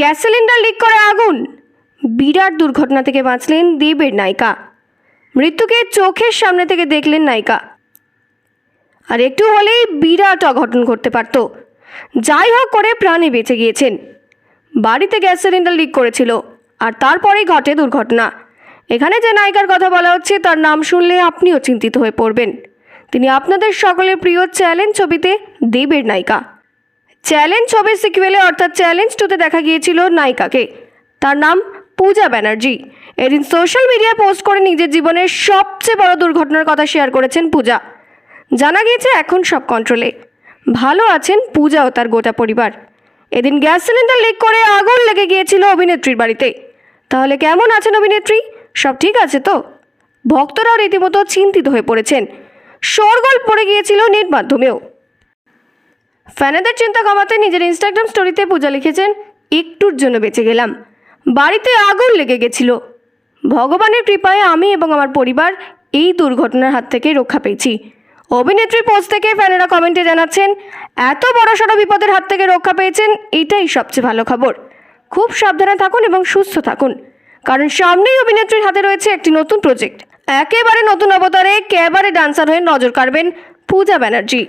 Gas cylinder leak করে আগুন, বিরাট দুর্ঘটনা থেকে বাঁচলেন দেবের নায়িকা। মৃত্যুকে চোখের সামনে থেকে দেখলেন নায়িকা। আর একটু হলেই বিরাট অঘটন ঘটতে পারত। যাই হোক করে প্রাণে বেঁচে গিয়েছেন। বাড়িতে গ্যাস সিলিন্ডার লিক করেছিল আর তারপরেই ঘটে দুর্ঘটনা। এখানে যে নায়িকার কথা বলা হচ্ছে তার নাম শুনলে আপনিও চিন্তিত হয়ে পড়বেন। তিনি আপনাদের সকলের প্রিয় চ্যালেঞ্জ ছবিতে দেবের নায়িকা। চ্যালেঞ্জ ছবির সিকুয়েলে অর্থাৎ চ্যালেঞ্জ 2তে দেখা গিয়েছিল নায়িকাকে। তার নাম পূজা ব্যানার্জি। এদিন সোশ্যাল মিডিয়ায় পোস্ট করে নিজের জীবনের সবচেয়ে বড় দুর্ঘটনার কথা শেয়ার করেছেন পূজা। জানা গিয়েছে এখন সব কন্ট্রোলে, ভালো আছেন পূজা ও তার গোটা পরিবার। এদিন গ্যাস সিলিন্ডার লিক করে আগুন লেগে গিয়েছিল অভিনেত্রীর বাড়িতে। তাহলে কেমন আছেন অভিনেত্রী? সব ঠিক আছে তো? ভক্তরাও রীতিমতো চিন্তিত হয়ে পড়েছেন। শোরগোল পড়ে গিয়েছিল নেট মাধ্যমেও। ফ্যানেদের চিন্তা কমাতে নিজের ইনস্টাগ্রাম স্টোরিতে পূজা লিখেছেন, একটুর জন্য বেঁচে গেলাম, বাড়িতে আগুন লেগে গেছিল। ভগবানের কৃপায় আমি এবং আমার পরিবার এই দুর্ঘটনার হাত থেকে রক্ষা পেয়েছি। অভিনেত্রীর পোস্ট থেকে ফ্যানেরা কমেন্টে জানাচ্ছেন, এত বড়সড় বিপদের হাত থেকে রক্ষা পেয়েছেন, এটাই সবচেয়ে ভালো খবর। খুব সাবধানে থাকুন এবং সুস্থ থাকুন, কারণ সামনেই অভিনেত্রীর হাতে রয়েছে একটি নতুন প্রজেক্ট। একেবারে নতুন অবতারে ক্যাবারে ডান্সার হয়ে নজর কাড়বেন পূজা ব্যানার্জি।